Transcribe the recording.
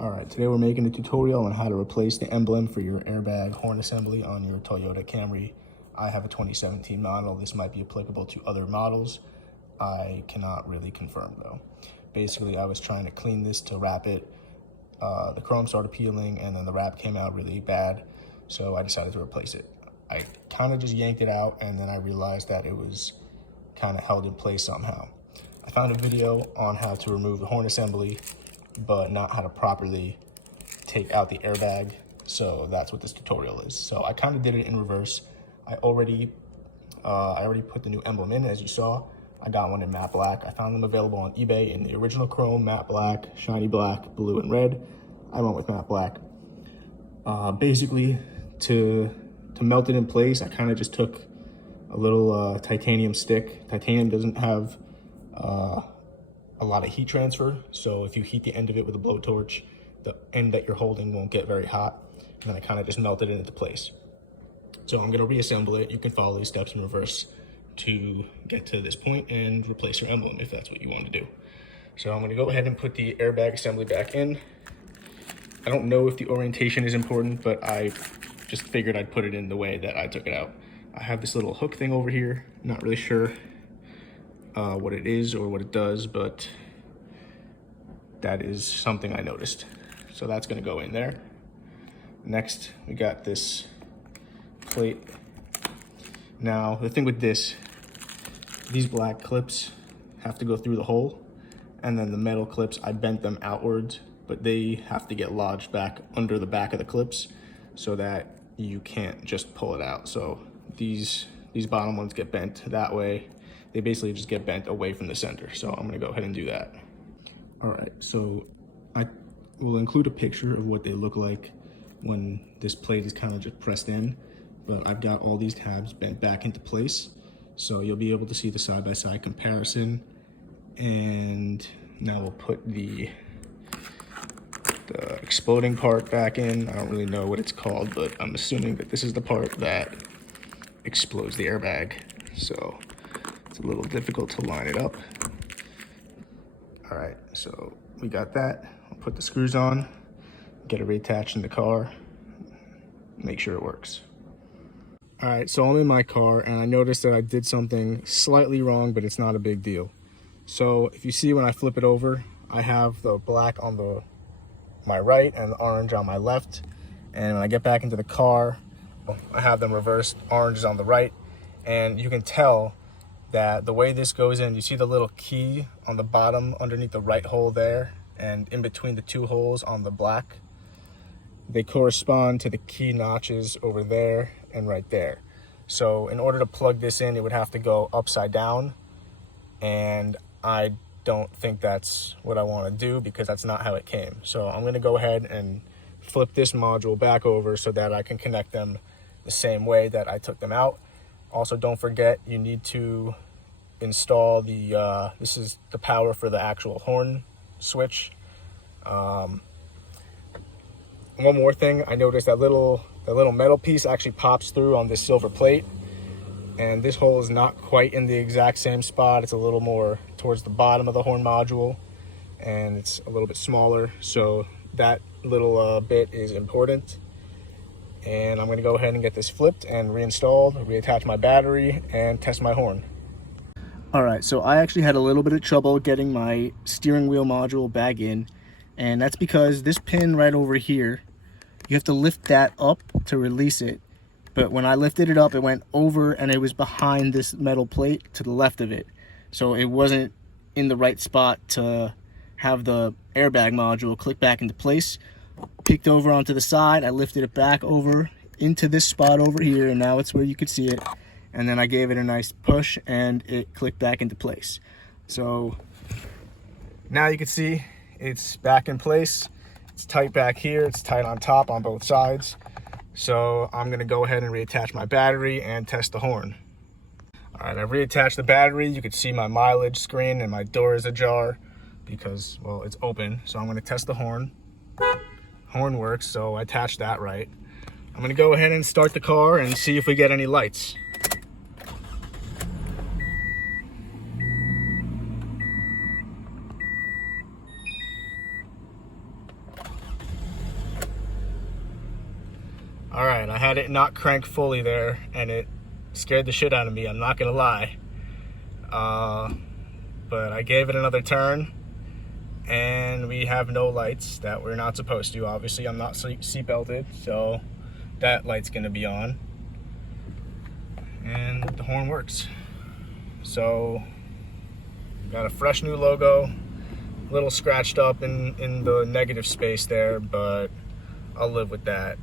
Alright, today we're making a tutorial on how to replace the emblem for your airbag horn assembly on your Toyota Camry. I have a 2017 model. This might be applicable to other models. I cannot really confirm though. Basically, I was trying to clean this to wrap it. The chrome started peeling and then the wrap came out really bad, so I decided to replace it. I kind of just yanked it out and then I realized that it was kind of held in place somehow. I found a video on how to remove the horn assembly, but not how to properly take out the airbag. So that's what this tutorial is. So I kind of did it in reverse. I already put the new emblem in, as you saw. I got one in matte black. I found them available on eBay in the original chrome, matte black, shiny black, blue, and red. I went with matte black. Basically, to melt it in place, I kind of just took a little titanium stick. Titanium doesn't have a lot of heat transfer, so if you heat the end of it with a blowtorch, the end that you're holding won't get very hot. And then I kind of just melted it into place. So I'm going to reassemble it. You can follow these steps in reverse to get to this point and replace your emblem if that's what you want to do. So I'm going to go ahead and put the airbag assembly back in. I don't know if the orientation is important, but I just figured I'd put it in the way that I took it out. I have this little hook thing over here. Not really sure what it is or what it does, but that is something I noticed. So that's going to go in there. Next, we got this plate. Now, the thing with this, these black clips have to go through the hole, and then the metal clips, I bent them outwards, but they have to get lodged back under the back of the clips so that you can't just pull it out. So these bottom ones get bent that way. They basically just get bent away from the center. So I'm gonna go ahead and do that. All right, so I will include a picture of what they look like when this plate is kind of just pressed in, but I've got all these tabs bent back into place. So you'll be able to see the side-by-side comparison. And now we'll put the exploding part back in. I don't really know what it's called, but I'm assuming that this is the part that explodes the airbag. So it's a little difficult to line it up. All right, so we got that. I'll put the screws on, get it reattached in the car, make sure it works. All right, so I'm in my car and I noticed that I did something slightly wrong, but it's not a big deal. So if you see when I flip it over, I have the black on my right and the orange on my left. And when I get back into the car, I have them reversed. Orange is on the right, and you can tell that the way this goes in, you see the little key on the bottom underneath the right hole there, and in between the two holes on the black, they correspond to the key notches over there and right there. So in order to plug this in, it would have to go upside down, and I don't think that's what I want to do because that's not how it came. So I'm going to go ahead and flip this module back over so that I can connect them the same way that I took them out. Also, don't forget, you need to install the, this is the power for the actual horn switch. One more thing, I noticed that little metal piece actually pops through on this silver plate. And this hole is not quite in the exact same spot. It's a little more towards the bottom of the horn module, and it's a little bit smaller. So that little bit is important. And I'm gonna go ahead and get this flipped and reinstalled, reattach my battery, and test my horn. All right, so I actually had a little bit of trouble getting my steering wheel module back in, and that's because this pin right over here, you have to lift that up to release it. But when I lifted it up, it went over and it was behind this metal plate to the left of it. So it wasn't in the right spot to have the airbag module click back into place. Picked over onto the side, I lifted it back over into this spot over here, and now it's where you could see it. And then I gave it a nice push and it clicked back into place. So now you can see it's back in place. It's tight back here, it's tight on top on both sides. So I'm gonna go ahead and reattach my battery and test the horn. All right, I've reattached the battery. You can see my mileage screen and my door is ajar because, well, it's open. So I'm gonna test the horn. Horn works, so I attached that right. I'm gonna go ahead and start the car and see if we get any lights. All right, I had it not crank fully there, and it scared the shit out of me, I'm not gonna lie. But I gave it another turn, and we have no lights that we're not supposed to. Obviously, I'm not seat belted, so that light's gonna be on. And the horn works. So, got a fresh new logo, a little scratched up in the negative space there, but I'll live with that.